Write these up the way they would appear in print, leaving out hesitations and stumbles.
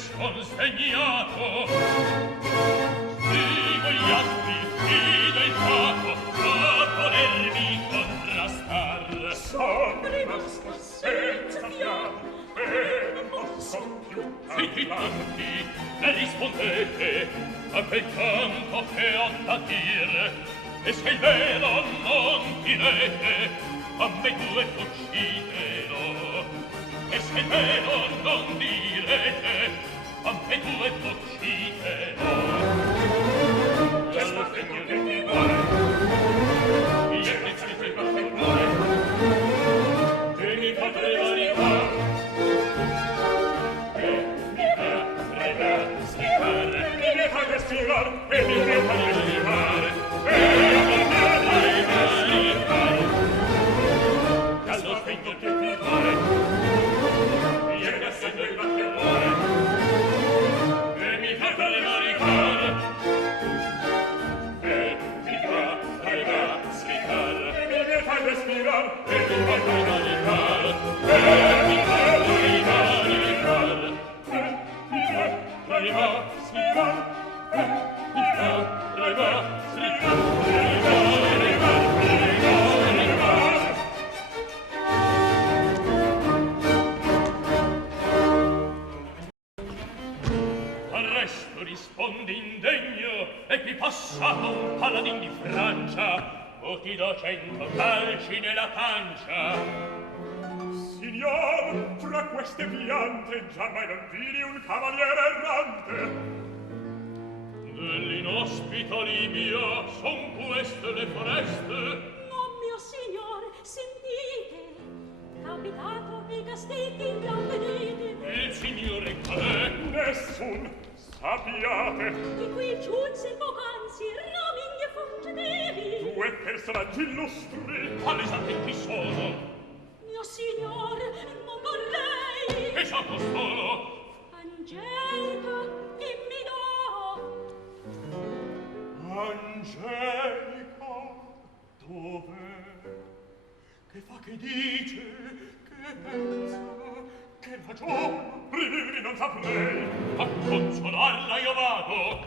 son sdegnato. Scrivo gli altri, fido il capo, a volermi contrastar. Son rimasto senza fiato e non posso più Zitti parlar. tutti, e rispondete a quel canto che ho da dir. E se il vero non direte, a me due fuggitelo. E se il vero non direte, a me due fuggitelo. Che sostegno che ti vuole, Io mi zitti per fermare, che mi poteva ricordare. mi fai respirare e mi fai respirare Allo spegno che ti vuole, io che seguo il battitore e mi fa prevaricare, e mi fa sficare, e mi fai respirare e mi fa prevaricare, e mi fa prevaricare, mi fa respirare mi fa Al resto rispondi indegno, e qui passato un paladin di Francia, o ti do 100 calci nella pancia. Signor, fra queste piante giammai non vidi un cavaliere errante. Dell'inospito Libia son queste le foreste. No, mio signor, sentite, capitato i castetti non vedete. Il signore qual Nessun sappiate Di qui giunse poc'anzi raminghi e fuggidevi. due personaggi illustri. è? Quale sapete chi sono? Mio signor, non vorrei. E sa costoro? Angelica e Minò. Angelica, dov'è? Che fa, che dice, che pensa, che ragiona? Rivivi non saprei. A consolarla io vado.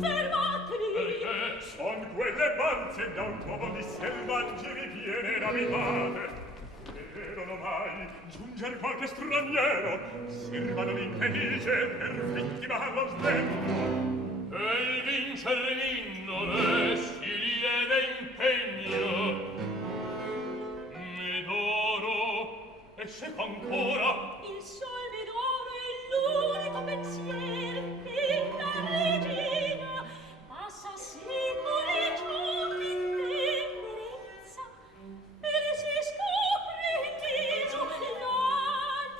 Fermatevi. Perché? Son quelle banze da un uomo di selvaggi ripiene d'abitate. Vedono mai giunger qualche straniero, servano l'infelice per vittima allo sdegno. E il vincer l'innore si lieve impegno. Medoro, e se fa ancora Il sol d'oro è l'unico pensiero che la regina passa sempre giorni in tenerezza e le si scopre in viso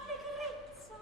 l'allegrezza.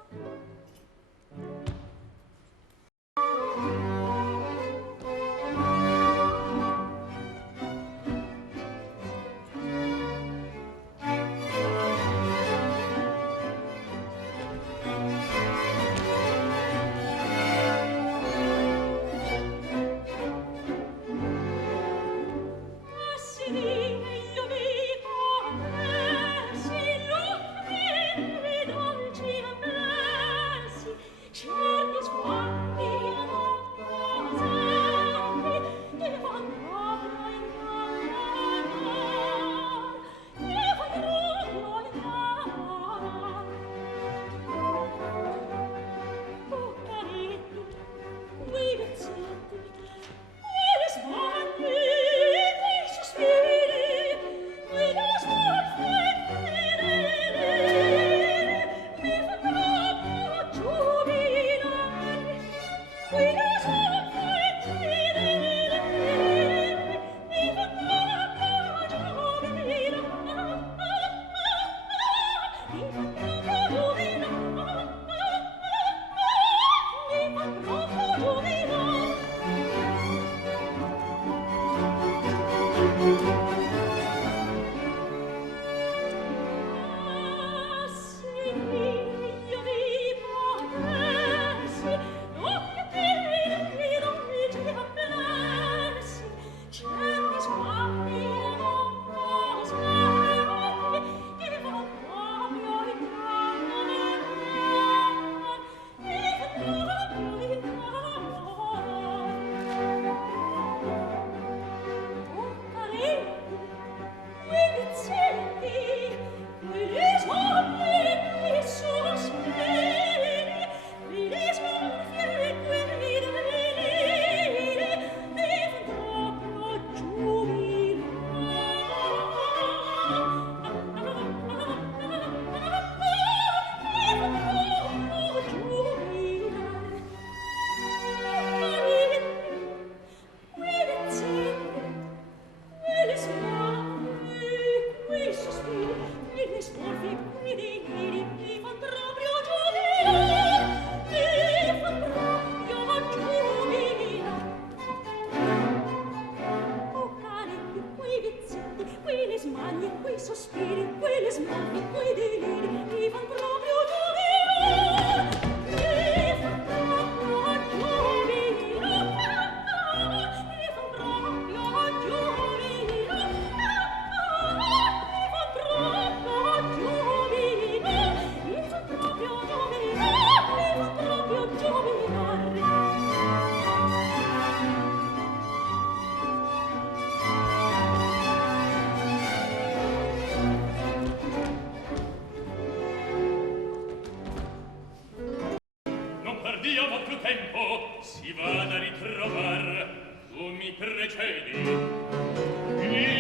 fa più tempo si vada a ritrovar. Tu mi precedi,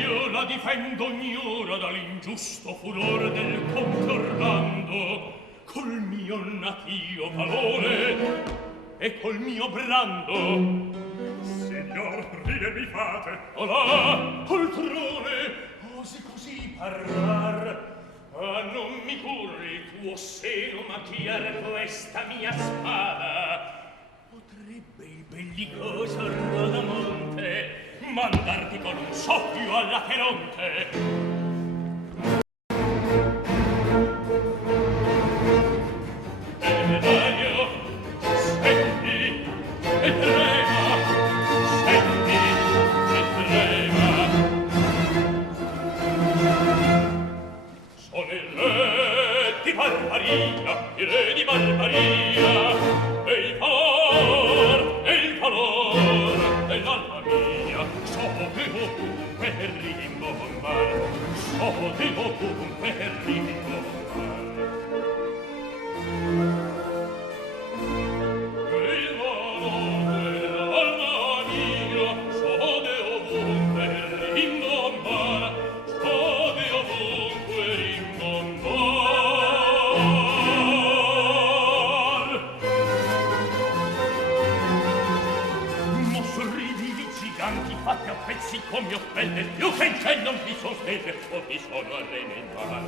io la difendo ognora dall'ingiusto furore del conte Orlando, col mio natio valore e col mio brando. Signor, ride mi fate. Olà, poltrone, osi così parlar. Ah, non mi curri tuo seno macchiar questa mia spada. Potrebbe il bellicoso Rodamonte mandarti con un soffio alla Cheronte. Dario, senti e trema, senti e trema. Sono il re di Barbaria, il re di Barbaria, e il valor dell'alma mia. So che ovunque rimbombar, so che ovunque rimbombar. Il valor dell'alma mia, so che ovunque rimbombar, so che ovunque rimbombar. Ma sorridi di giganti fatti a pezzi come offende, più che in cielo non vi son stelle, o vi sono arene in mar.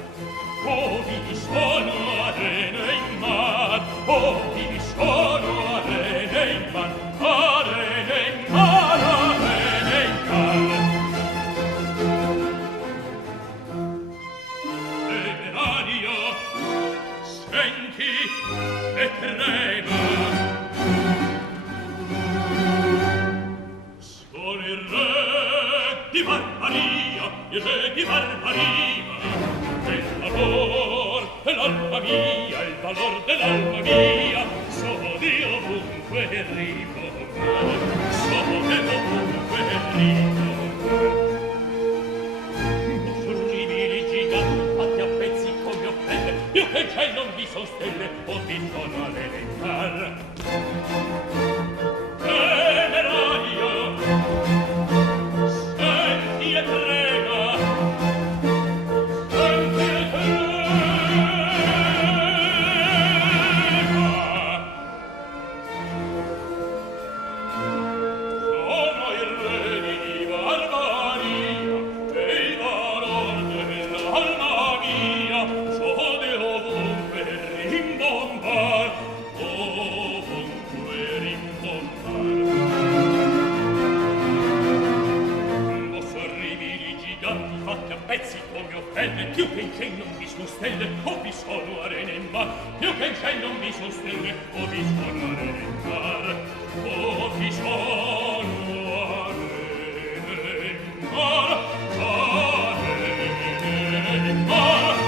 O vi sono arene in mar, o vi sono arene in mar, arene in mar, arene in mar. Temerario, senti e trema. Sono il re di Barbaria, il re di Barbaria. Il valor dell'alma mia, il valor dell'alma mia. Sono di ovunque rimbombar, sono di ovunque rimbombar. Orribili giganti fatti a pezzi come offende, più che in cielo non vi son stelle, o vi sono arene in mar. Temerario, senti e trema, senti e trema. Sono il re di Barbaria, e il valor dell'alma mia, so di ovunque rimbombar, ovunque rimbombar. Mosso orribili giganti fatti a pezzi come offende, più che in cielo non vi son stelle, o vi sono arene in mar, più che in cielo non vi son stelle, o vi sono arene in mar, o vi sono arene in mar, arene in mar, arene in mar.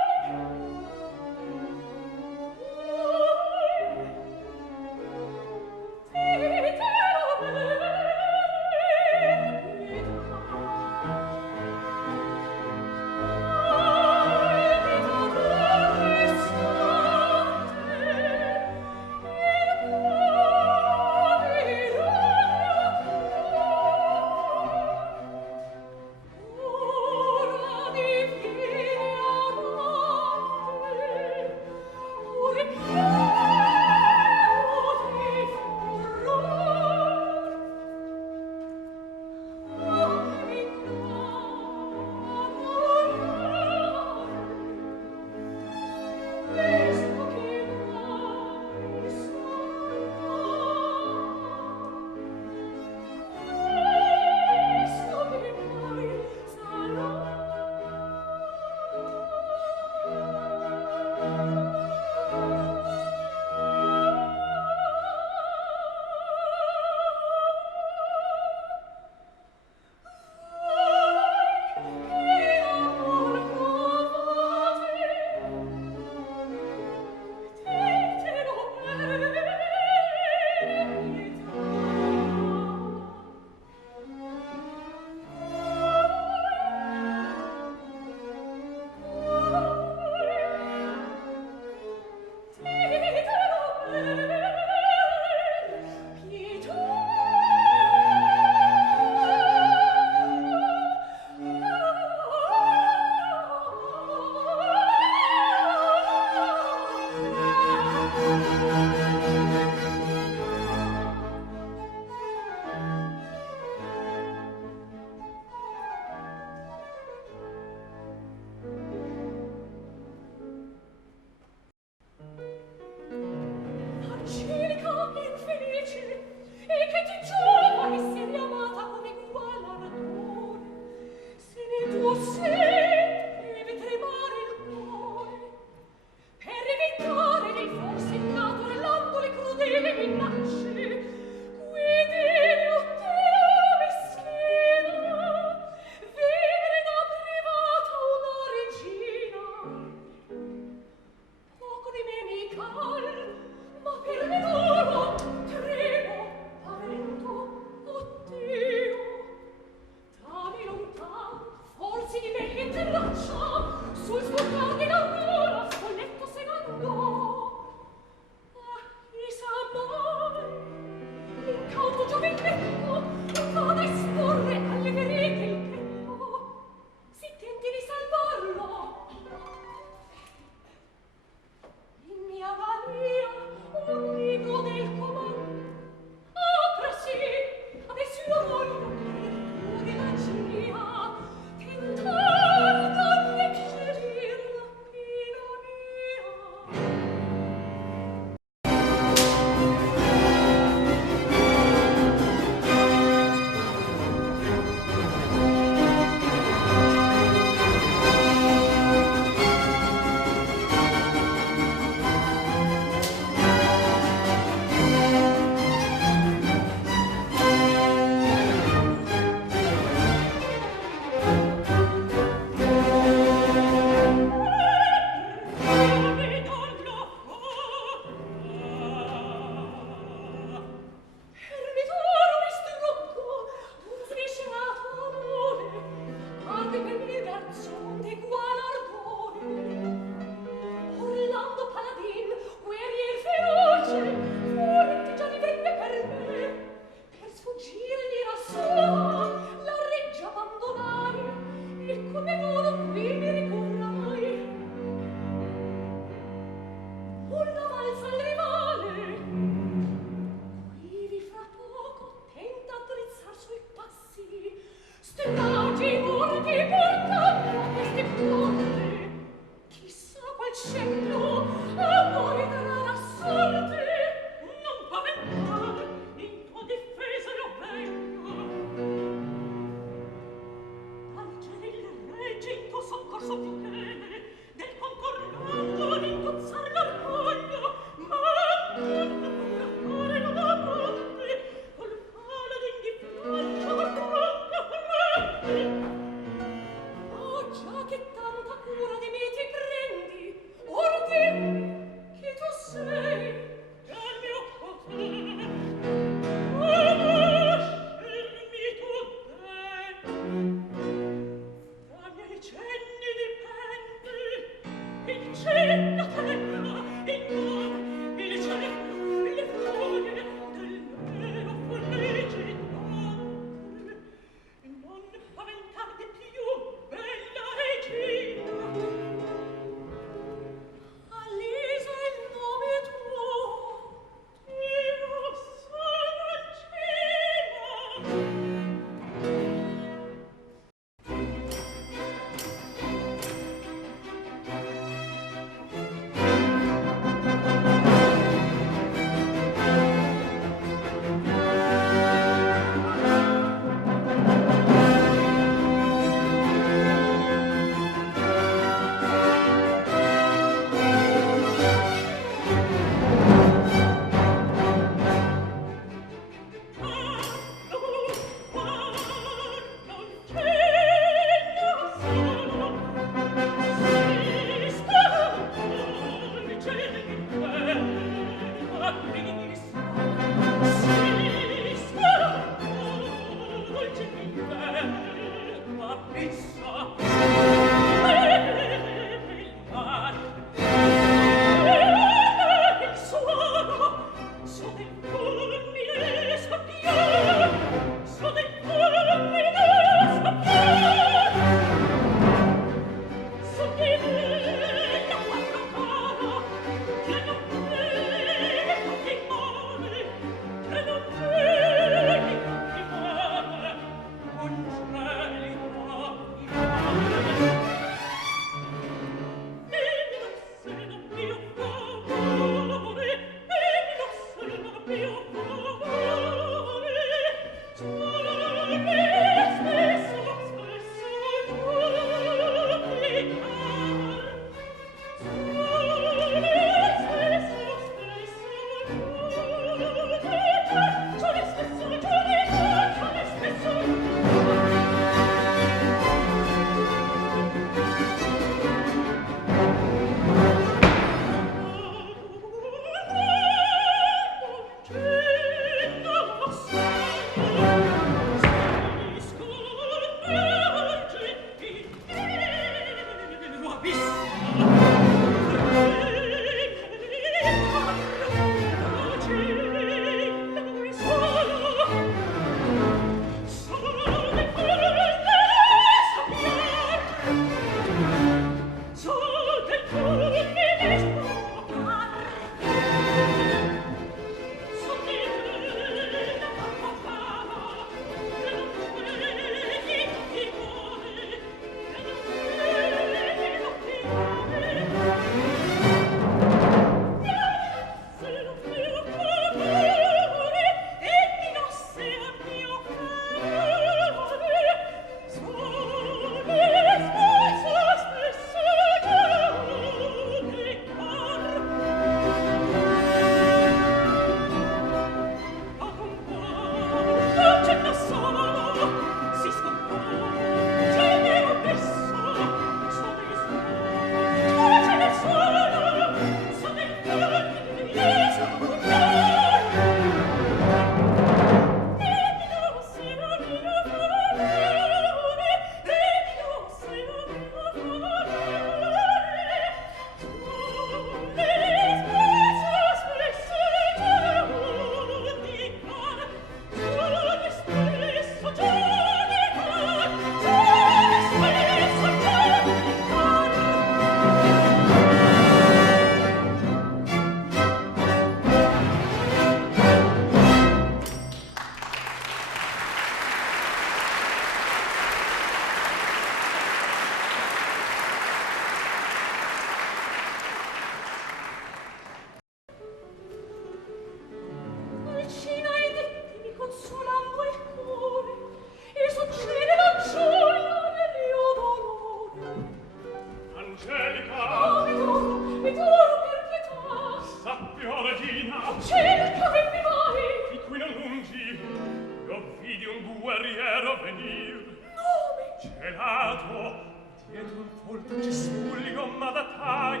volto cespuglio ma da tai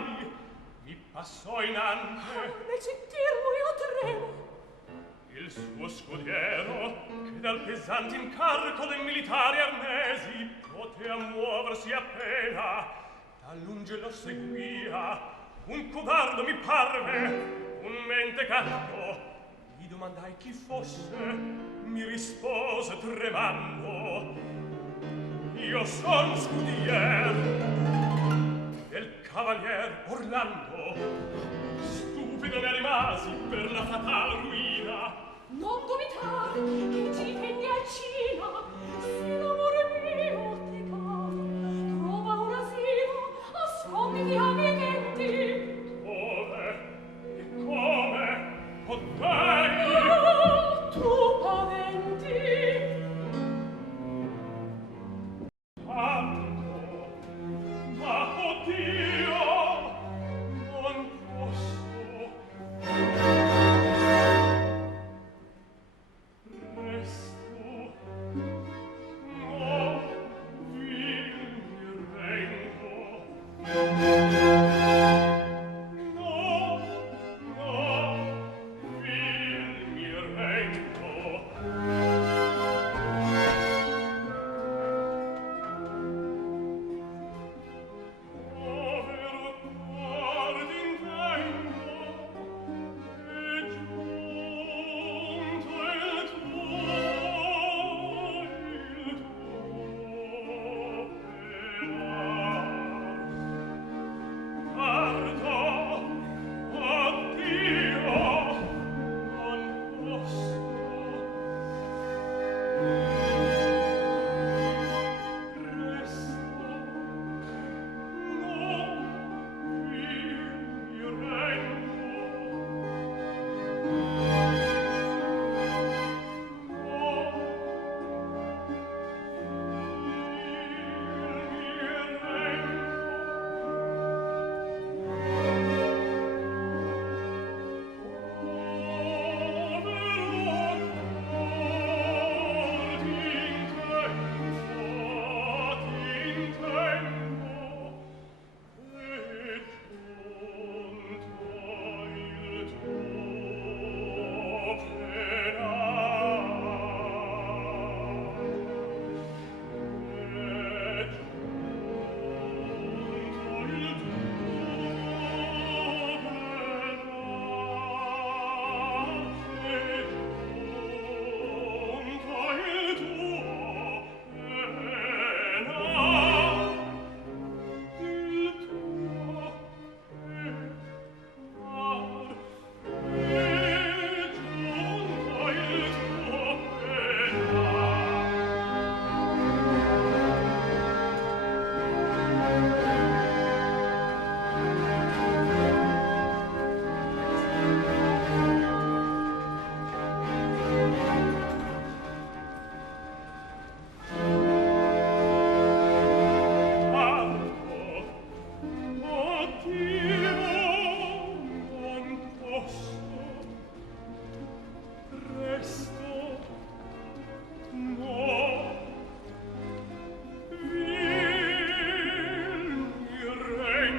mi passò innanzi. Nel sentirlo io tremo. Il suo scudiero, che dal pesante incarico dei militari arnesi potea muoversi appena, da lunge lo seguia. Un codardo mi parve, un mentecato. Gli domandai chi fosse, mi rispose tremando: io son scudier del cavalier Orlando. Stupido ne rimasi per la fatal ruina. Non dubitar che ci difendi al Cina, se l'amore mio te cava, trova un asilo, asconditi amichetti. Dove e come potei? Tu paventi. Tanto, ma oddio, non posso. Resto, no, vil mi rendo. No, vil mi rendo. Povero cor d'intento, è giunto il tuo penar. Guardo, oddio, non posso. Resto, no, vil mi rendo.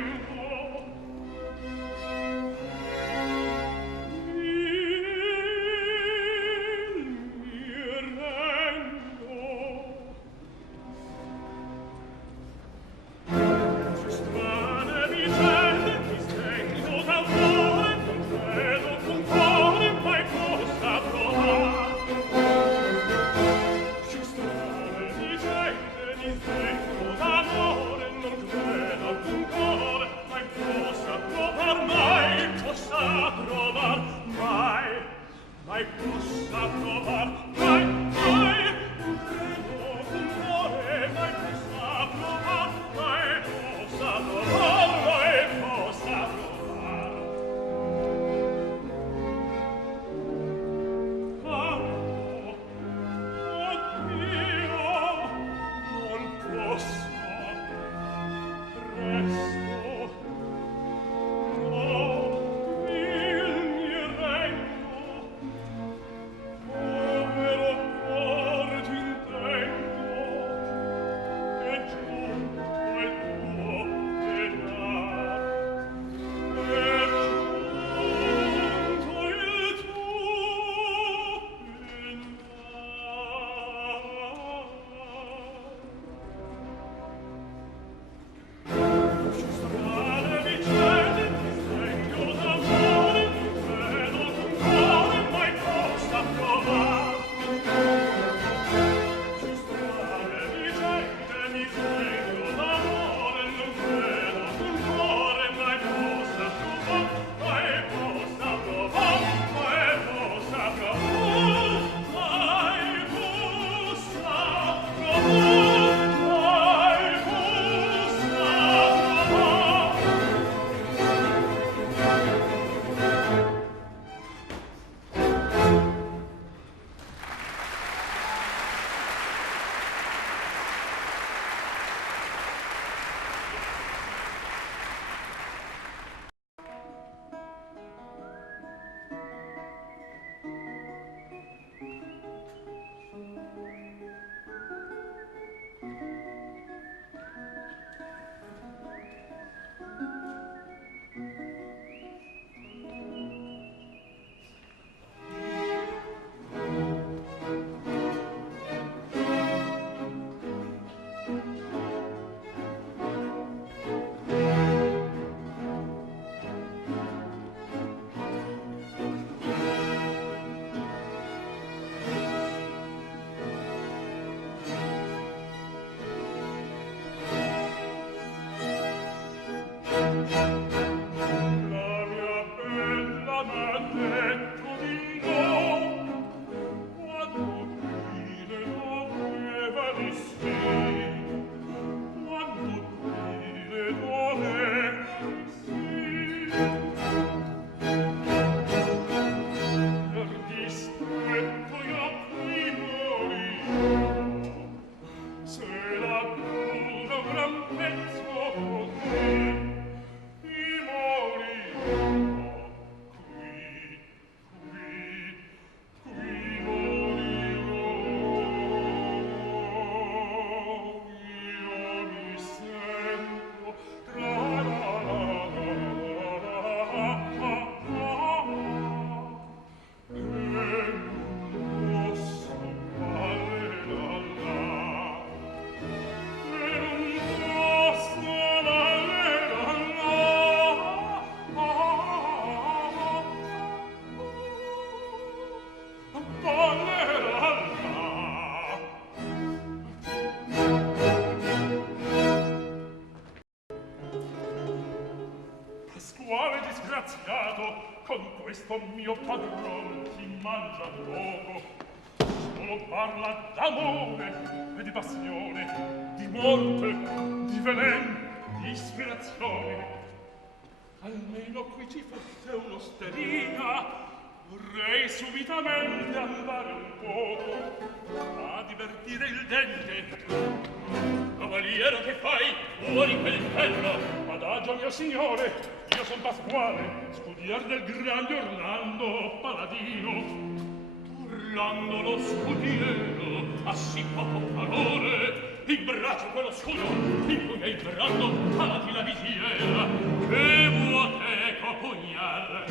straziato, con questo mio padron ti mangia poco. Solo parla d'amore e di passione, di morte, di velen, di ispirazione. Almeno qui ci fosse un'osteria, vorrei subitamente andare un poco a divertire il dente. Cavaliero, che fai? Fuori quel ferro! Adagio, mio signore, io son Pasquale, scudier del grande Orlando Paladino. Orlando lo scudiero ha sì poco valore. In braccio quello scudo in cui è il brando alati la visiera e vuoteco pugnal.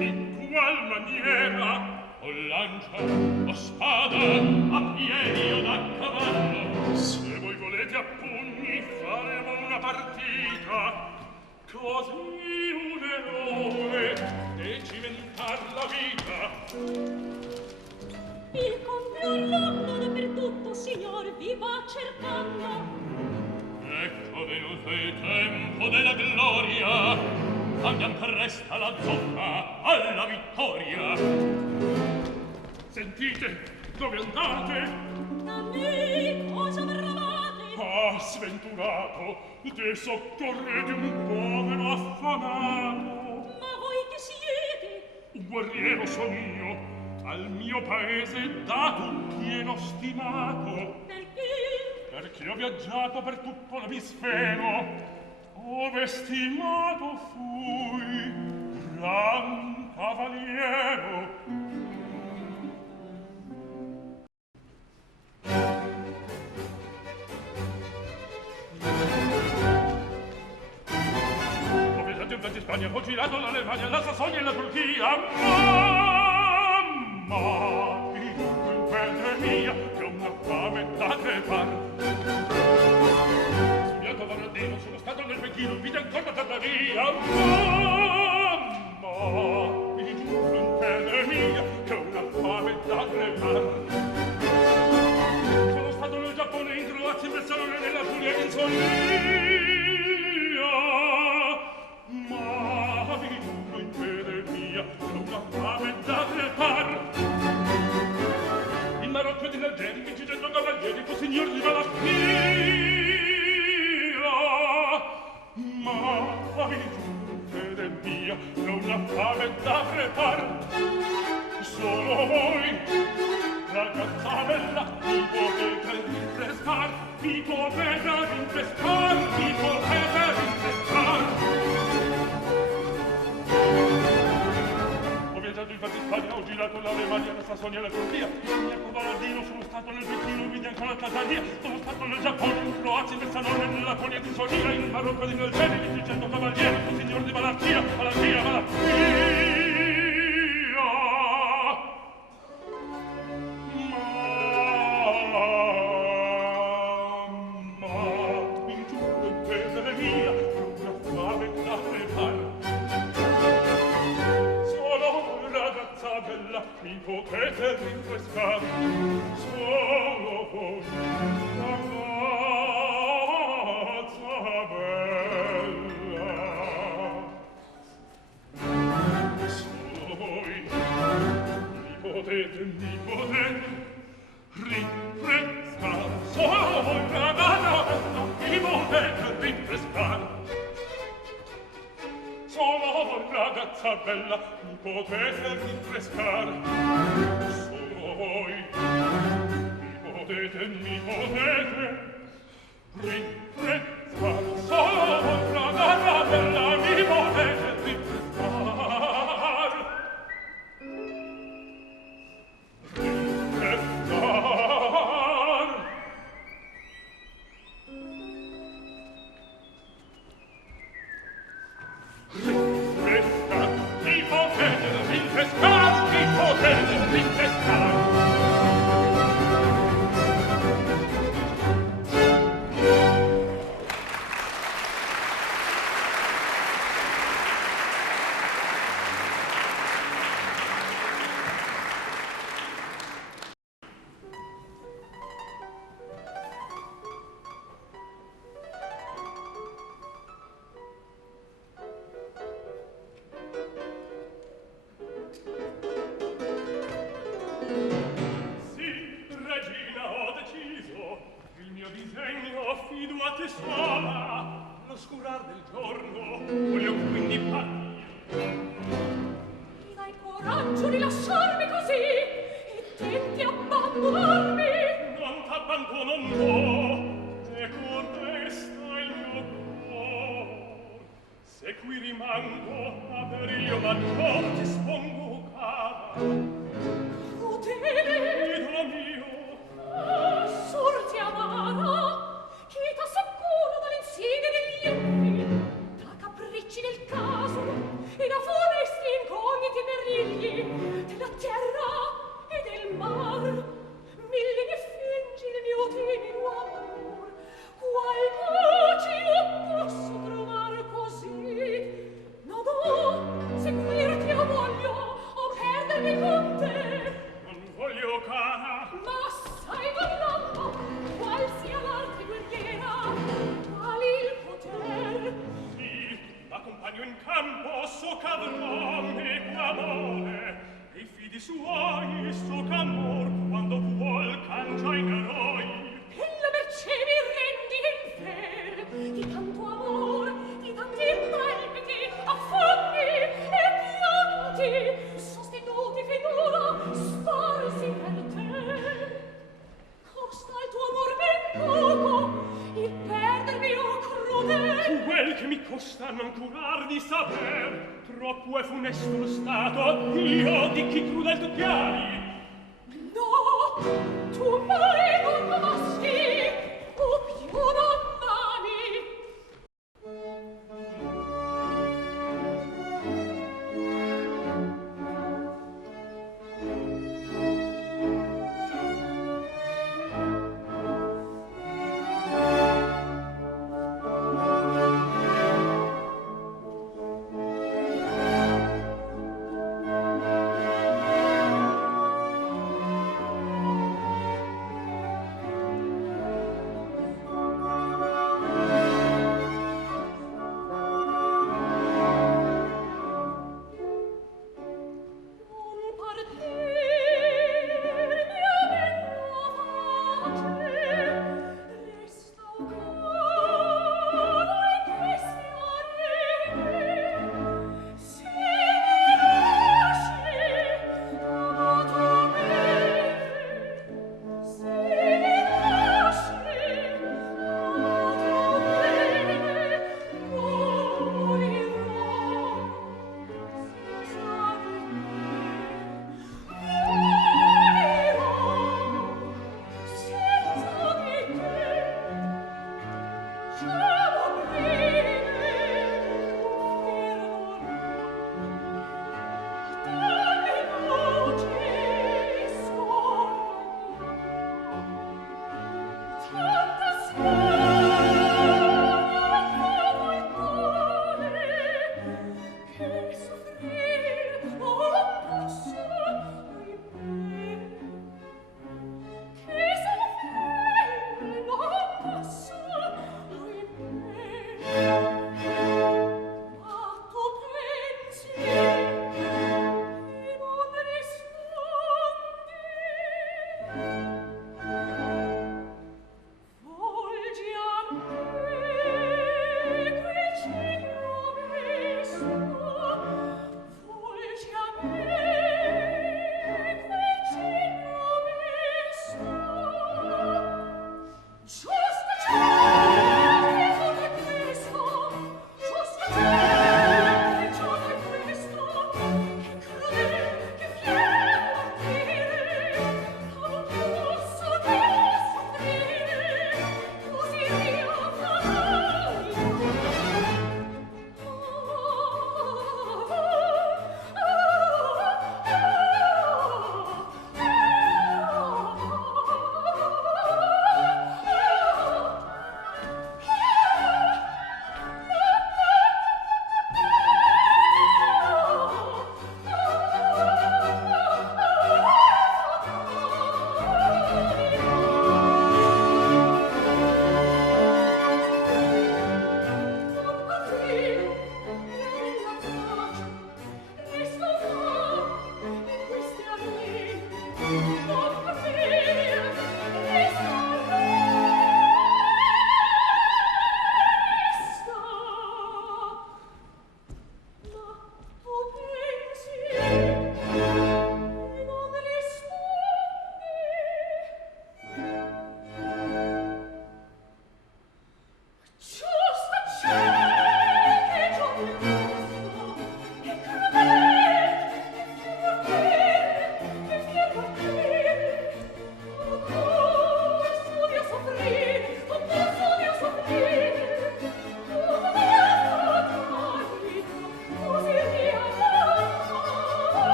In qual maniera? O lancia, o spada, a piedi o da cavallo. Se voi volete a pugni faremo una partita, così un eroe e cimentar la vita. Il conte Orlando dappertutto, signor, vi va cercando. Ecco venuto il tempo della gloria, andiam presto alla zona, alla vittoria. Sentite, dove andate? Da me cosa bravate? Ah, sventurato, te soccorrete un povero affamato. Ma voi che siete? Un guerriero son io, al mio paese da tutti eno stimato. Perché? Perché ho viaggiato per tutto l'emisfero, ove stimato fui, gran cavaliero. Ho viaggiato in Francia e Spagna, ho girato l'Alemagna, la Sassonia e la Turchia. Mamma, in fede mia, che ho una fame da crepar. Sul mio cavallino sono stato nel Pechino, vide ancora per la via. Mamma, in fede mia, che ho una fame da crepar. Sono stato nel Giappone, in Croazia, in Versailles, nella Puglia, in Solia. Ma vi giuro in fede mia, che ho una fame da crepar. In Marocco ed in Algeri, in 500 cavalieri, fu signor di Valacchia. Ma vi giuro in fede mia, che ho una fame da crepar. Solo voi, ragazza bella, mi potete rinfrescar, mi potete rinfrescar, mi potete rinfrescar. Ho viaggiato in Francia e Spagna, ho girato l'Alemagna, la Sassonia e la Turchia. Il mio cavallino sono stato nel Pechino, vidi ancora la Tasania. Sono stato nel Giappone, in Croazia, in Versailles, nella Puglia di Solia, in Marocco di Algeri, di 300 cavalieri, fu signor di Valacchia, Valacchia, Valacchia. Mi potete rinfrescar solo voi, ragazza bella. Solo voi mi potete rinfrescar. Solo voi, ragazza bella, mi potete rinfrescar. Solo voi, ragazza bella, mi potete rinfrescar. Solo voi, mi potete rinfrescar. Solo voi, ragazza bella, mi potete rinfrescar. Rinfrescar. Rinfrescar, mi potete rinfrescar, mi potete rinfrescar. notte sola, l'oscurar del giorno, voglio quindi partire. Mi dai coraggio di lasciarmi così e tenti abbandonarmi? Non t'abbandono, no, e con te sta il mio cor. Se qui rimango, a periglio maggior ti spongo cara. Crudele, Idolo mio, sorte amara, chi t'assicura dall'insidia degli empi, da capricci del caso e da funesti incogniti perigli della terra e del mar. Mille ne fingi il mio timido amor, qual pace io posso trovar così? No, no, seguirti io voglio o perdermi con te. non voglio cara. Ma stai parlando, qual sia l'arte guerriera, qual il poter? Sì, l'accompagno in campo, so cadrone quamore, e i fidi suoi, so ch'amor, quando vuol cangia in eroi. E la mercé mi rendi infere, di tanto amor, di tanti palpiti, affanni e pianti, sostenuti finora, sparsi per te. Costa il tuo amor ben poco, il perdermi o crudel. Quel che mi costa non curar di saper, troppo è funesto lo stato, io di chi crudel tu chiari. No, tu mai non amasti, o più non ami. Non partir, mia bella pace, resta ancora in queste arene. Se mi lasci, amato me, se mi lasci, amato me, morirò senza di te. Morirò senza di te. Cielo breve, dammi voce, sogna. Tanta smania trovo il cuore, che soffrir non posso, ahimè. Che soffrir non posso, ahimè.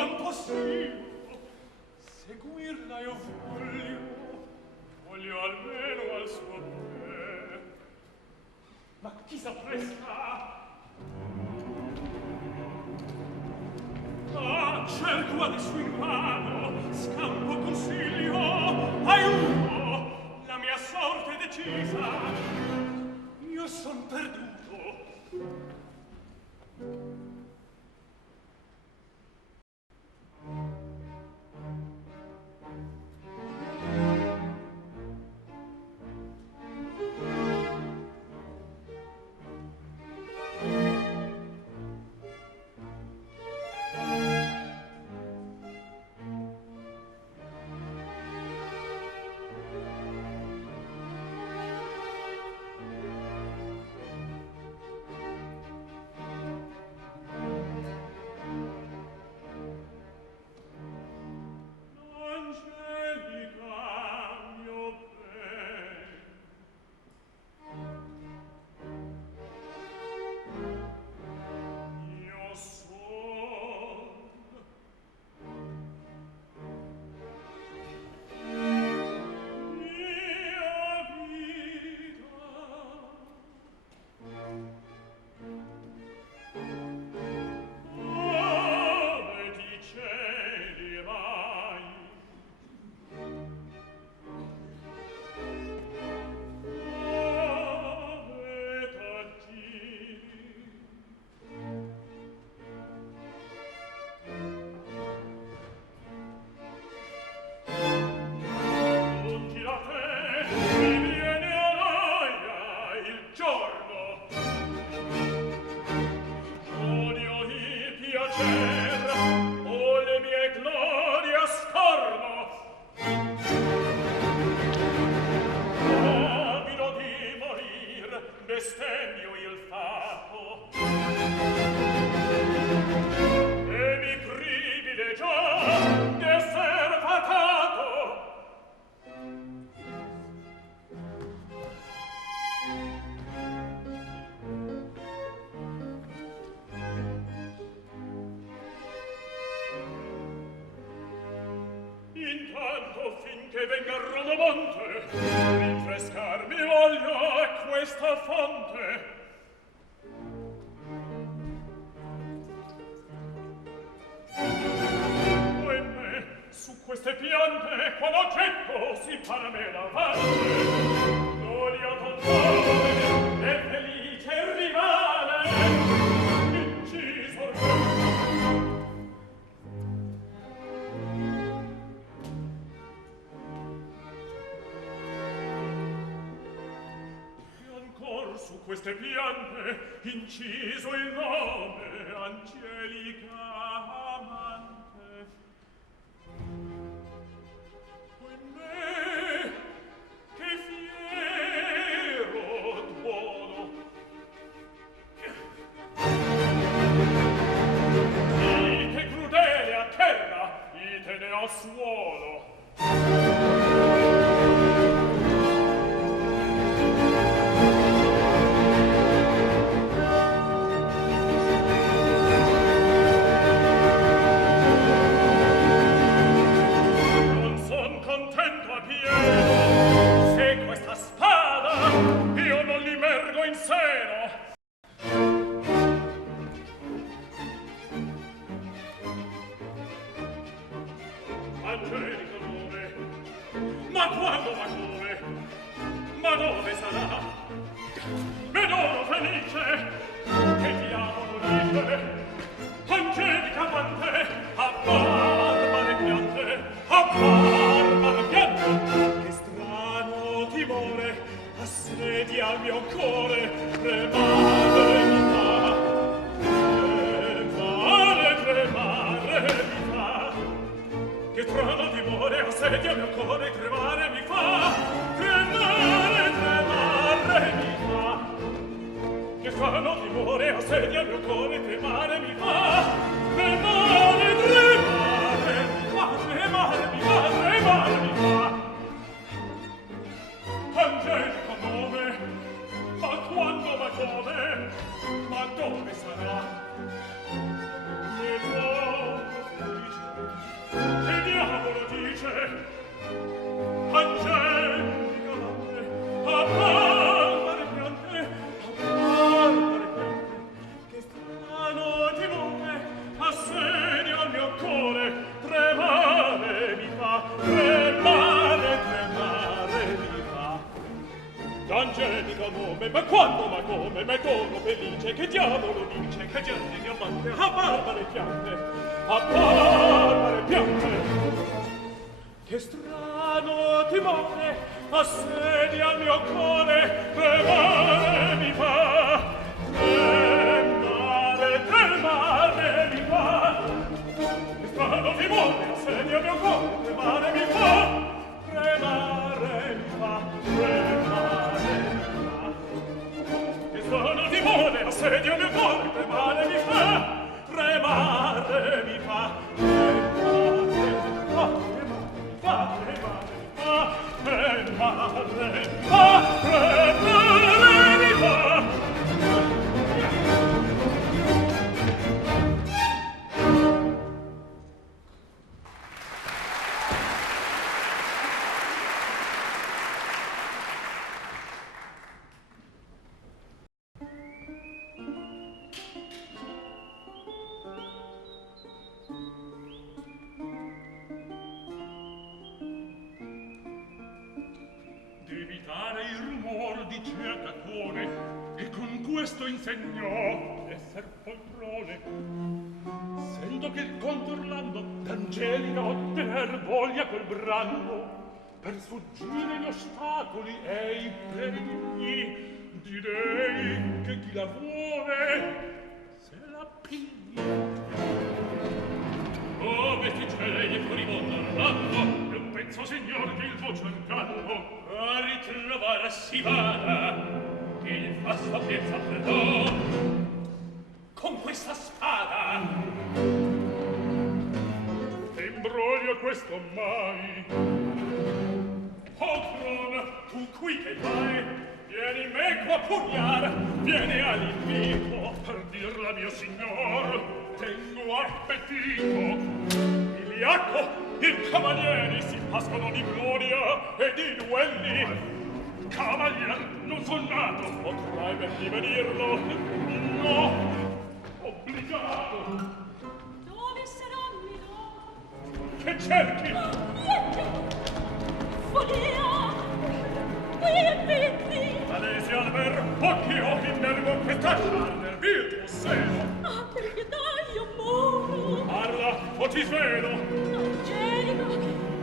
non possiamo seguirla io voglio almeno al suo piede. Ma chi s'appresta? Ah, cerco adesso in vano, scampo consiglio, aiuto, la mia sorte è decisa, io son perduto. Queste piante inciso il nome Angelica amante. Quindi che fiero duolo, ite crudele a terra, ite ne a suolo. Se questa spada io non l'immergo in seno. Angelica dove? Ma quando, ma come? Ma dove sarà? Medoro felice che diavolo dice? Angelica amante, a barbare piante, a barbare piante, che strano timore assedia al mio cuore, tremare mi fa, tremare mi fa, che strano timore assedia al mio cuore, tremare mi fa, tremare mi fa, che strano timore assedia al mio cuore, tremare mi fa, tremare mi fa, tremare mi fa. Angelica nome, ma quando, ma come, ma dove sarà? E dopo felice D'angelica nome, ma quando, ma come, ma dono felice, che diavolo dice, che gente di amante, a barbare piante, a barbare piante. Che strano timore assedia al mio cuore, tremare mi fa, tremare mi fa. Che strano timore assedia al mio cuore, tremare mi fa, tremare mi fa, tremare mi fa. Che strano timore assedia al mio cuore, tremare mi fa, tremare mi fa, tremare mi fa. D'evitare il rumor di cercatore, e con questo insegnò d'esser poltrone. Sento che il conto Orlando d'Angelica ottener voglia col brando, per sfuggire gli ostacoli e i perigli, direi che chi la vuole se la pigli. Oh, vesticelli e furibondo Orlando, non penso, signor, che il vo cercando a ritrovare si vada, che il fa sapienza perdò con questa spada. Che imbroglio questo mai? Poltron, tu qui che vai? Vieni meco a pugnar, vieni all'invito. Per dirla, mio signor, tengo appetito. Iliaco, i cavalieri si passano di gloria e di duelli. Cavalier, non son nato. Potrai ben divenirlo. No, obbligato. Dove saranno? Che cerchi? Niente. Follia. Qui. Alesi Albert, occhio mi nervo questa charne, virtus seno. Ah, perché dai, amore. Parla, o ti svelo. Angelica,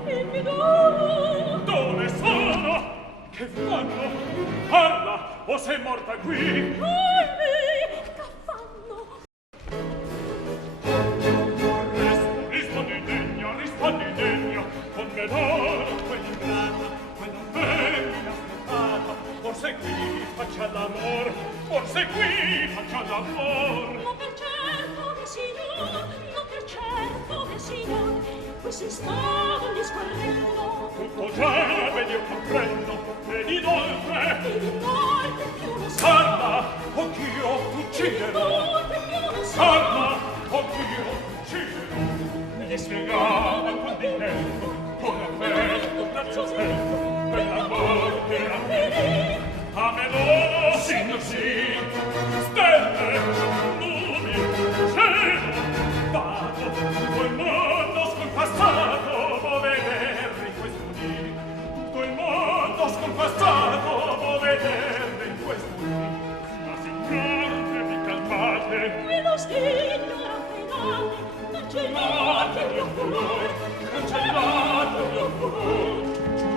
il mio dono. Dove sono? Che fanno? Parla, o sei morta qui? Che fanno? Rispondi degno, con me d'oro, quell'ingrata, quella femmina sfruttata, forse qui faccia l'amor, forse qui faccia l'amor. Non per certo, mio signor, non per certo, mio signor, qui si sta un discorrendo. Tutto già, ben io comprendo, ed inoltre Più lo so. Parla, o ch'io t'ucciderò. Più lo so. Parla, o ch'io t'ucciderò. Gli spiegava quel di tempo, con affetto graziosetto, quell'amor che era finito. A me dono, signor sì, stelle, nubi, cielo, vado, tutto il mondo sconquassato può vedermi in questo dì. Tutto il mondo sconquassato può vedermi in questo dì. Ma signor, vi calmate. Qui lo stigno raffinato, cancellate il mio furore, Cancellate il mio furore.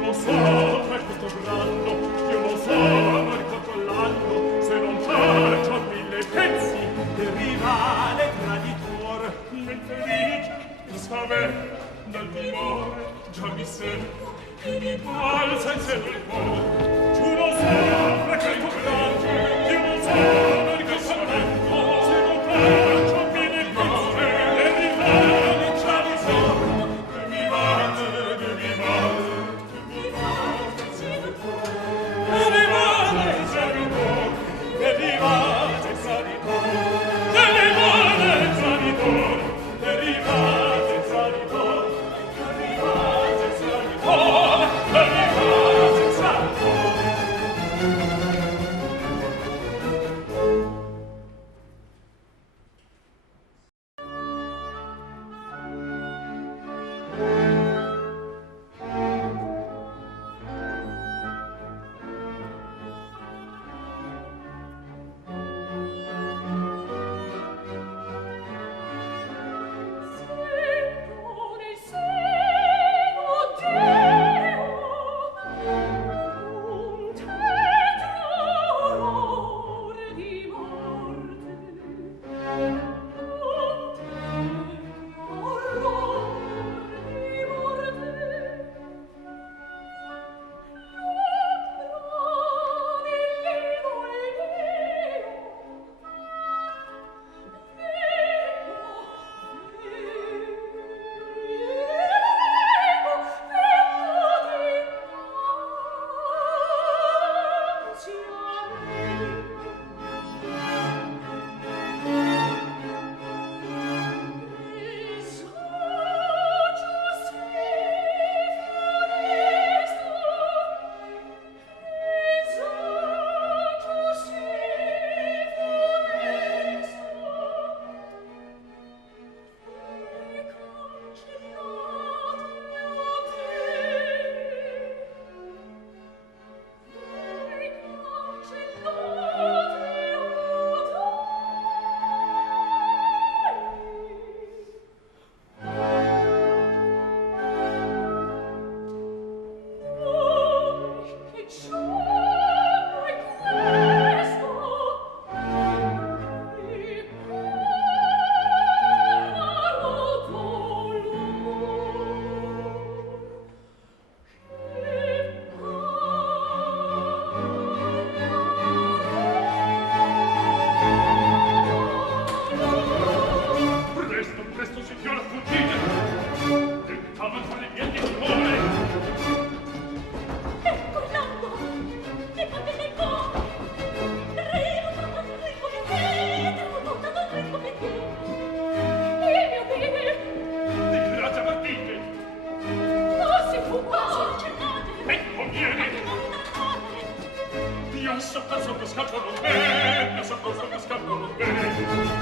Lo so, per questo brando, io lo so, ricontrollando, se non faccio a 1000 pezzi del rivale traditor. L'infelice, il saver, dal timore, già mi sento, mi balza in seno il cuore. Giuro sempre che il coraggio, io non so, per questo momento, se non faccio a 1000 pezzi del rivale traditor. Che mi batte, che mi batte. Oh, soccorso scappano bene, soccorso scappano bene.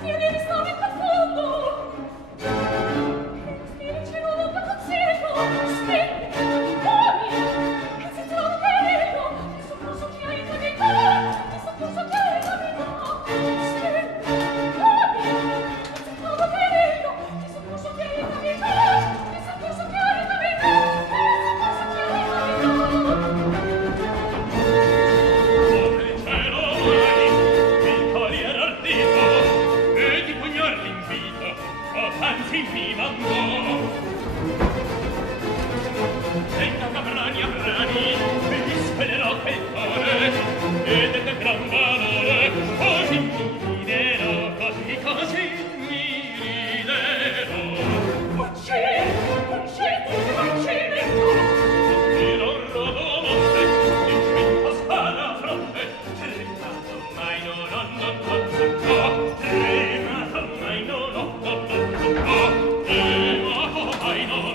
Tieni di stare in profondo. Spiriti non lo consiglio. Spegni, fuori. Che si trova bello. Che soccorso che hai in verità. Che soccorso che hai in verità. Spegni, fuori. Che si trova bello. Che soccorso che hai in verità. Che soccorso che hai in verità. Che soccorso che hai in verità. Anzi mi mandò venga cabrani a brani e gli spelerò che il cuore ed è del gran valore così mi riderò così mi riderò uccidi e non rodo monte incimento spada a fronte tremato mai no tremato mai no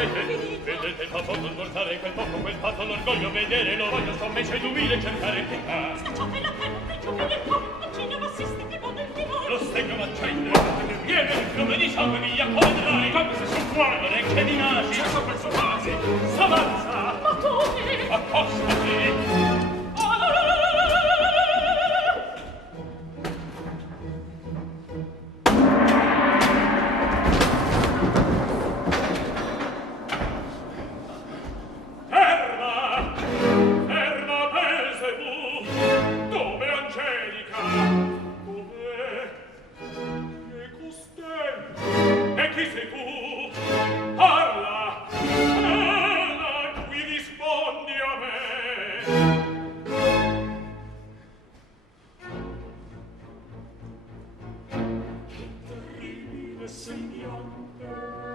Vede il tempo non portare quel poco, quel fatto l'orgoglio vedere, lo voglio sommesso ed umile cercare pietà. Scacciate la penna, principio del po', concigno l'assiste che modo il timore. Lo stegno m'accende, che viene il fiume di sangue via come drari. Come se sul cuore non è che mi nasci. Certo per suo quasi, s'avanza. Ma dove? Accostati. Segnante